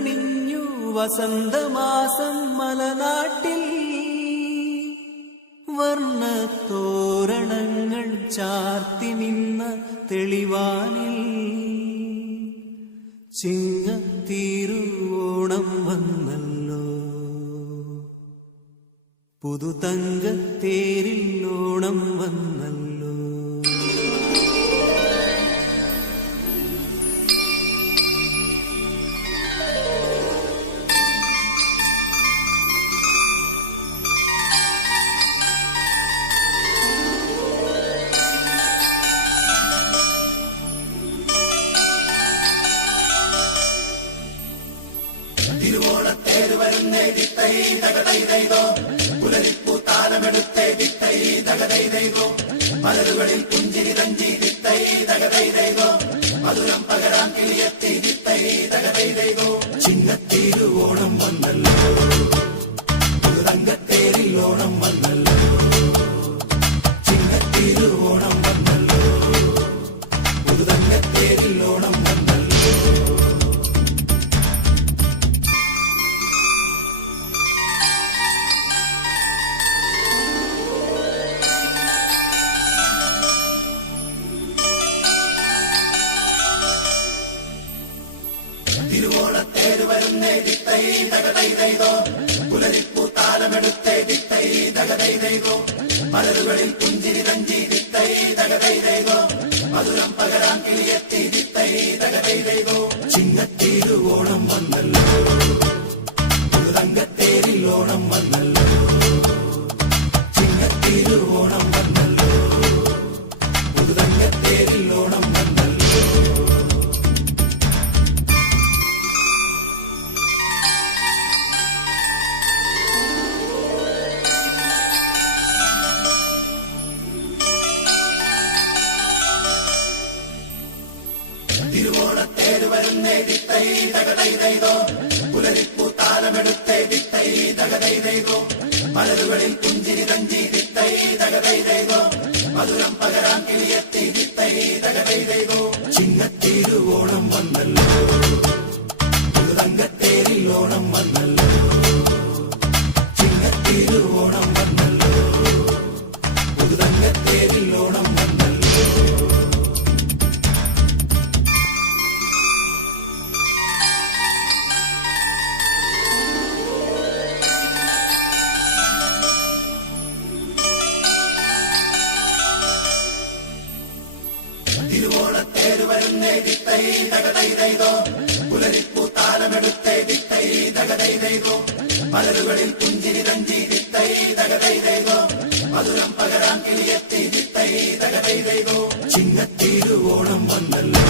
പൂവണിഞ്ഞു വസന്തമാസം മലനാട്ടിൽ വർണ്ണത്തോരണങ്ങൾ ചാർത്തി നിന്ന തെളിവാനിൽ ചിങ്ങത്തിരുവോണം വന്നല്ലോ. പുതുതങ്കത്തേരിൽ ഓണം വന്നല്ലോ. തിരുവോണത്തേര് വരുന്നേ ദിത്തൈ തകതൈതൈതോ, പുലരിപ്പൂ താലമെടുത്തേ ദിത്തൈ തകതൈതൈതോ, മലരുകളിൽ പുഞ്ചിരി തഞ്ചി ദിത്തൈ തകതൈതൈതോ, മധുരം പകരാൻ കിളിയെത്തി ദിത്തൈ തകതൈതൈതോ. ചിങ്ങത്തിരുവോണം വന്നല്ലോ, പുതുതങ്കത്തേരിൽ ഓണം വന്നല്ലോ. ചിങ്ങത്തിരുവോണം വന്നല്ലോ, പുതുതങ്കത്തേരിൽ ഓണം വന്നല്ലോ. തിരുവോണത്തേര് വരുന്നേ ദിത്തൈ തകതൈതൈതോ, പുലരിപ്പൂ താലമെടുത്തേ ദിത്തൈ തകതൈതൈതോ, മലരുകളിൽ പുഞ്ചിരി തഞ്ചി ദിത്തൈ തകതൈതൈതോ, മധുരം പകരാൻ കിളിയെത്തി ദിത്തൈ തകതൈതൈതോ. ചിങ്ങത്തിരുവോണം വന്നല്ലോ, പുതുതങ്കത്തേരിൽ ഓണം വന്നല്ലോ. ചിങ്ങത്തിരുവോണം വന്നല്ലോ, പുതുതങ്കത്തേരിൽ ഓണം വന്നല്ലോ. തിരുവോണത്തേര് വരുന്നേ ദിത്തൈ തകതൈതൈതോ, പുലരിപ്പൂ താലമെടുത്തേ ദിത്തൈ തകതൈതൈതോ, മലരുകളിൽ പുഞ്ചിരി തഞ്ചി ദിത്തൈ തകതൈതൈതോ, മധുരം പകരാൻ കിളിയെത്തി ദിത്തൈ തകതൈതൈതോ. ചിങ്ങത്തിരുവോണം വന്നല്ലോ, പുതുതങ്കത്തേരിൽ ഓണം വന്നല്ലോ. ചിങ്ങത്തിരുവോണം വന്നല്ലോ, പുതുതങ്കത്തേരിൽ ഓണം വന്നല്ലോ. തിരുവോണത്തേര് വരുന്നേ ദിത്തൈ തകതൈതൈതോ, പുലരിപ്പൂ താലമെടുത്തേ ദിത്തൈ തകതൈതൈതോ, മലരുകളിൽ പുഞ്ചിരി തഞ്ചി ദിത്തൈ തകതൈതൈതോ, മധുരം പകരാൻ കിളിയെത്തി ദിത്തൈ തകതൈതൈതോ. ചിങ്ങത്തിരുവോണം വന്നല്ലോ,